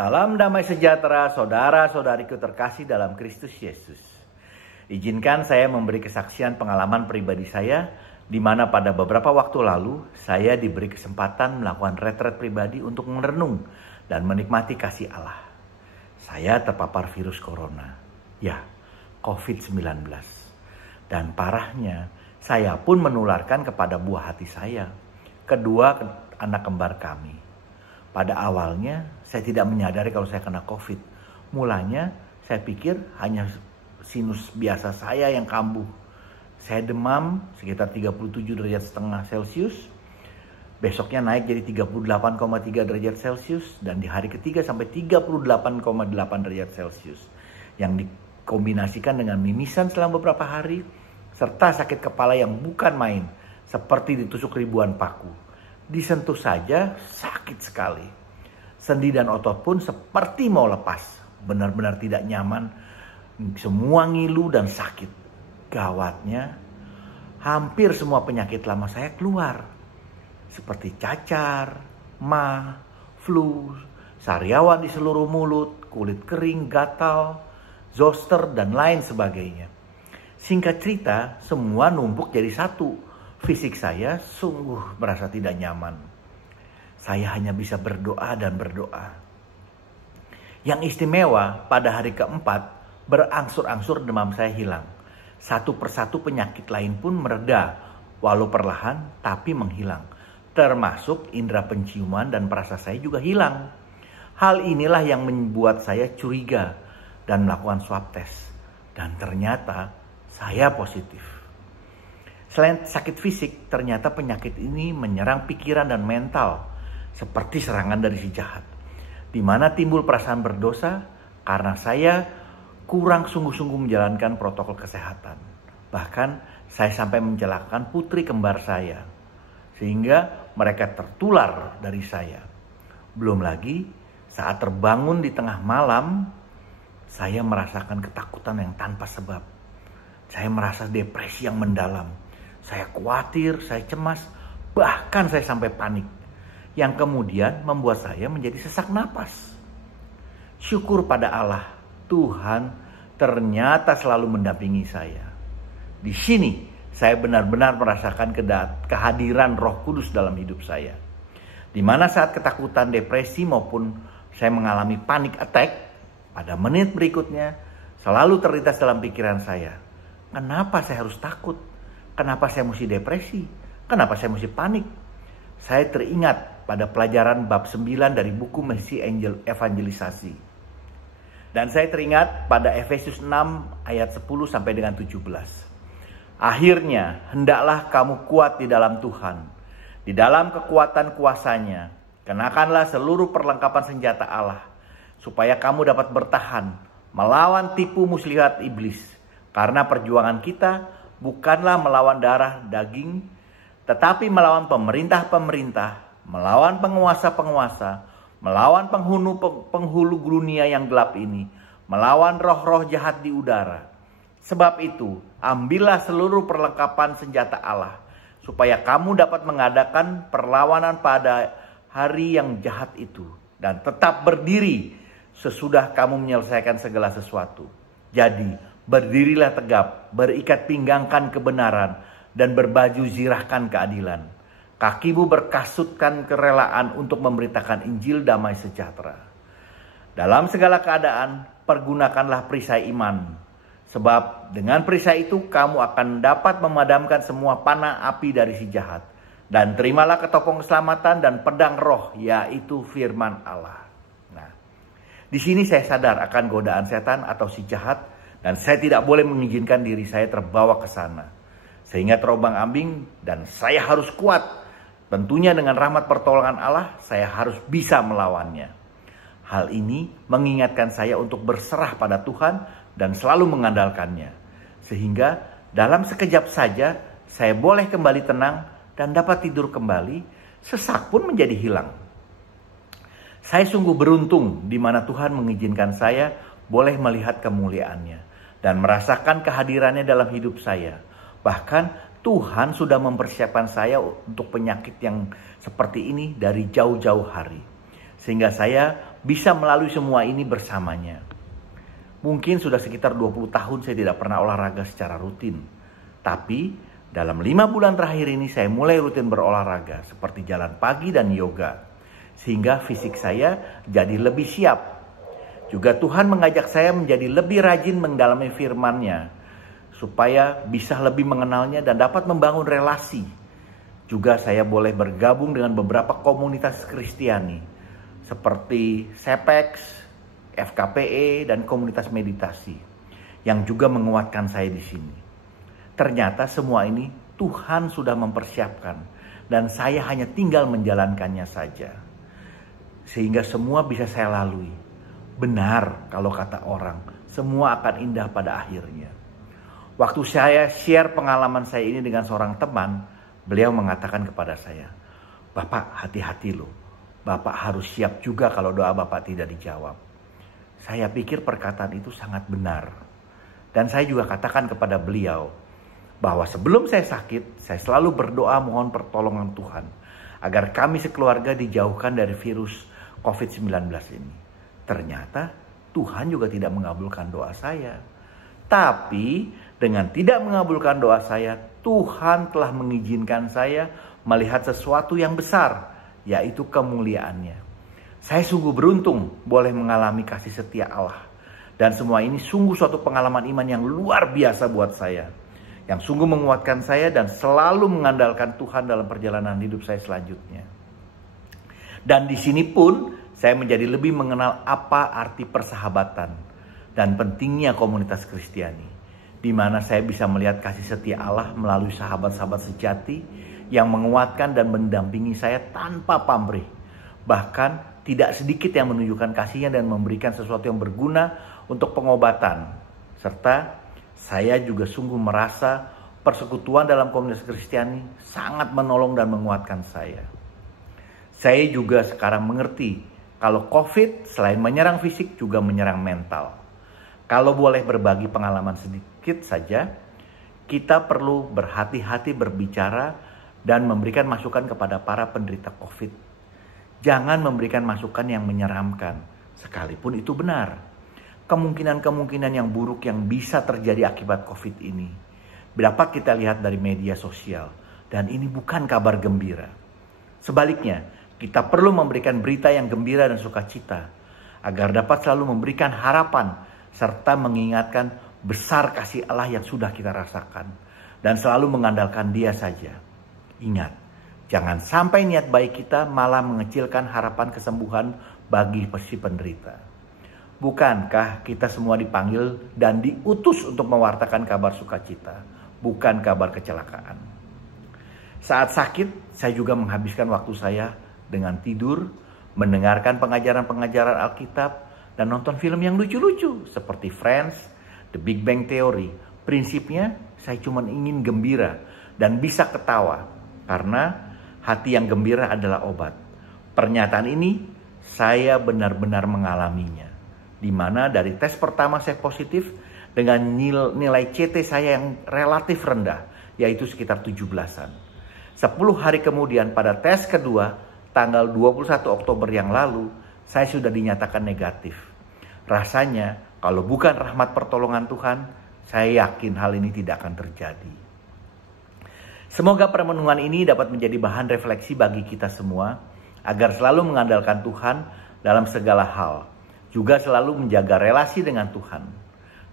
Salam damai sejahtera saudara-saudariku terkasih dalam Kristus Yesus. Izinkan saya memberi kesaksian pengalaman pribadi saya, di mana pada beberapa waktu lalu saya diberi kesempatan melakukan retret pribadi untuk merenung dan menikmati kasih Allah. Saya terpapar virus corona, ya COVID-19. Dan parahnya, saya pun menularkan kepada buah hati saya, kedua anak kembar kami. Pada awalnya saya tidak menyadari kalau saya kena COVID. Mulanya saya pikir hanya sinus biasa saya yang kambuh. Saya demam sekitar 37,5 derajat Celcius. Besoknya naik jadi 38,3 derajat Celcius. Dan di hari ketiga sampai 38,8 derajat Celcius. Yang dikombinasikan dengan mimisan selama beberapa hari. Serta sakit kepala yang bukan main. Seperti ditusuk ribuan paku. Disentuh saja sakit sekali. Sendi dan otot pun seperti mau lepas. Benar-benar tidak nyaman. Semua ngilu dan sakit. Gawatnya, hampir semua penyakit lama saya keluar. Seperti cacar, mah, flu, sariawan di seluruh mulut, kulit kering, gatal, zoster, dan lain sebagainya. Singkat cerita, semua numpuk jadi satu. Fisik saya sungguh merasa tidak nyaman. Saya hanya bisa berdoa dan berdoa. Yang istimewa, pada hari keempat, berangsur-angsur demam saya hilang. Satu persatu penyakit lain pun mereda, walau perlahan tapi menghilang. Termasuk indera penciuman dan perasa saya juga hilang. Hal inilah yang membuat saya curiga dan melakukan swab test. Dan ternyata saya positif. Selain sakit fisik, ternyata penyakit ini menyerang pikiran dan mental, seperti serangan dari si jahat. Di mana timbul perasaan berdosa karena saya kurang sungguh-sungguh menjalankan protokol kesehatan. Bahkan saya sampai mencelakakan putri kembar saya, sehingga mereka tertular dari saya. Belum lagi saat terbangun di tengah malam, saya merasakan ketakutan yang tanpa sebab. Saya merasa depresi yang mendalam. Saya khawatir, saya cemas, bahkan saya sampai panik. Yang kemudian membuat saya menjadi sesak napas. Syukur pada Allah, Tuhan ternyata selalu mendampingi saya. Di sini saya benar-benar merasakan kehadiran Roh Kudus dalam hidup saya. Di mana saat ketakutan, depresi maupun saya mengalami panic attack, pada menit berikutnya selalu terlintas dalam pikiran saya. Kenapa saya harus takut? Kenapa saya mesti depresi? Kenapa saya mesti panik? Saya teringat pada pelajaran bab 9 dari buku Misi Evangelisasi. Dan saya teringat pada Efesus 6 ayat 10 sampai dengan 17. Akhirnya, hendaklah kamu kuat di dalam Tuhan. Di dalam kekuatan kuasanya, kenakanlah seluruh perlengkapan senjata Allah. Supaya kamu dapat bertahan, melawan tipu muslihat iblis. Karena perjuangan kita bukanlah melawan darah daging, tetapi melawan pemerintah-pemerintah, melawan penguasa-penguasa, melawan penghulu dunia yang gelap ini, melawan roh-roh jahat di udara. Sebab itu, ambillah seluruh perlengkapan senjata Allah, supaya kamu dapat mengadakan perlawanan pada hari yang jahat itu, dan tetap berdiri sesudah kamu menyelesaikan segala sesuatu. Jadi, berdirilah tegap, berikat pinggangkan kebenaran, dan berbaju zirahkan keadilan. Kakimu berkasutkan kerelaan untuk memberitakan Injil damai sejahtera. Dalam segala keadaan, pergunakanlah perisai iman. Sebab dengan perisai itu kamu akan dapat memadamkan semua panah api dari si jahat. Dan terimalah ketopong keselamatan dan pedang roh, yaitu firman Allah. Nah, di sini saya sadar akan godaan setan atau si jahat. Dan saya tidak boleh mengizinkan diri saya terbawa ke sana. Sehingga terombang-ambing dan saya harus kuat. Tentunya dengan rahmat pertolongan Allah, saya harus bisa melawannya. Hal ini mengingatkan saya untuk berserah pada Tuhan dan selalu mengandalkannya. Sehingga dalam sekejap saja saya boleh kembali tenang dan dapat tidur kembali, sesak pun menjadi hilang. Saya sungguh beruntung di mana Tuhan mengizinkan saya boleh melihat kemuliaannya dan merasakan kehadirannya dalam hidup saya. Bahkan Tuhan sudah mempersiapkan saya untuk penyakit yang seperti ini dari jauh-jauh hari. Sehingga saya bisa melalui semua ini bersamanya. Mungkin sudah sekitar 20 tahun saya tidak pernah olahraga secara rutin. Tapi dalam 5 bulan terakhir ini saya mulai rutin berolahraga seperti jalan pagi dan yoga. Sehingga fisik saya jadi lebih siap. Juga Tuhan mengajak saya menjadi lebih rajin mendalami firman-Nya, supaya bisa lebih mengenalnya dan dapat membangun relasi. Juga saya boleh bergabung dengan beberapa komunitas Kristiani seperti Sepex, FKPE, dan komunitas meditasi yang juga menguatkan saya di sini. Ternyata semua ini Tuhan sudah mempersiapkan dan saya hanya tinggal menjalankannya saja. Sehingga semua bisa saya lalui. Benar kalau kata orang, semua akan indah pada akhirnya. Waktu saya share pengalaman saya ini dengan seorang teman, beliau mengatakan kepada saya, "Bapak, hati-hati loh. Bapak harus siap juga kalau doa Bapak tidak dijawab." Saya pikir perkataan itu sangat benar. Dan saya juga katakan kepada beliau bahwa sebelum saya sakit, saya selalu berdoa mohon pertolongan Tuhan agar kami sekeluarga dijauhkan dari virus COVID-19 ini. Ternyata Tuhan juga tidak mengabulkan doa saya. Tapi dengan tidak mengabulkan doa saya, Tuhan telah mengizinkan saya melihat sesuatu yang besar, yaitu kemuliaannya. Saya sungguh beruntung boleh mengalami kasih setia Allah. Dan semua ini sungguh suatu pengalaman iman yang luar biasa buat saya. Yang sungguh menguatkan saya dan selalu mengandalkan Tuhan dalam perjalanan hidup saya selanjutnya. Dan di sini pun saya menjadi lebih mengenal apa arti persahabatan dan pentingnya komunitas Kristiani, di mana saya bisa melihat kasih setia Allah melalui sahabat-sahabat sejati yang menguatkan dan mendampingi saya tanpa pamrih. Bahkan tidak sedikit yang menunjukkan kasihnya dan memberikan sesuatu yang berguna untuk pengobatan. Serta saya juga sungguh merasa persekutuan dalam komunitas Kristiani sangat menolong dan menguatkan saya. Saya juga sekarang mengerti kalau COVID selain menyerang fisik juga menyerang mental. Kalau boleh berbagi pengalaman sedikit saja, kita perlu berhati-hati berbicara dan memberikan masukan kepada para penderita COVID. Jangan memberikan masukan yang menyeramkan, sekalipun itu benar. Kemungkinan-kemungkinan yang buruk yang bisa terjadi akibat COVID ini dapat kita lihat dari media sosial, dan ini bukan kabar gembira. Sebaliknya, kita perlu memberikan berita yang gembira dan sukacita agar dapat selalu memberikan harapan serta mengingatkan besar kasih Allah yang sudah kita rasakan dan selalu mengandalkan Dia saja. Ingat, jangan sampai niat baik kita malah mengecilkan harapan kesembuhan bagi si penderita. Bukankah kita semua dipanggil dan diutus untuk mewartakan kabar sukacita, bukan kabar kecelakaan? Saat sakit, saya juga menghabiskan waktu saya dengan tidur, mendengarkan pengajaran-pengajaran Alkitab, dan nonton film yang lucu-lucu seperti Friends, The Big Bang Theory. Prinsipnya, saya cuma ingin gembira dan bisa ketawa, karena hati yang gembira adalah obat. Pernyataan ini, saya benar-benar mengalaminya. Di mana dari tes pertama saya positif, dengan nilai CT saya yang relatif rendah, yaitu sekitar 17-an. 10 hari kemudian pada tes kedua, tanggal 21 Oktober yang lalu, saya sudah dinyatakan negatif. Rasanya, kalau bukan rahmat pertolongan Tuhan, saya yakin hal ini tidak akan terjadi. Semoga permenungan ini dapat menjadi bahan refleksi bagi kita semua, agar selalu mengandalkan Tuhan dalam segala hal. Juga selalu menjaga relasi dengan Tuhan.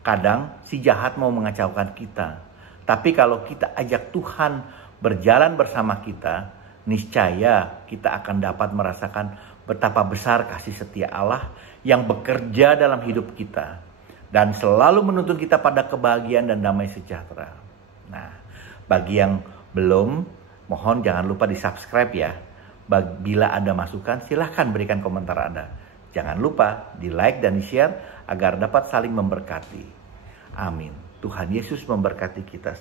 Kadang si jahat mau mengacaukan kita. Tapi kalau kita ajak Tuhan berjalan bersama kita, niscaya kita akan dapat merasakan betapa besar kasih setia Allah yang bekerja dalam hidup kita dan selalu menuntun kita pada kebahagiaan dan damai sejahtera. Nah, bagi yang belum, mohon jangan lupa di-subscribe ya. Bila ada masukan, silahkan berikan komentar Anda. Jangan lupa di-like dan di-share agar dapat saling memberkati. Amin. Tuhan Yesus memberkati kita.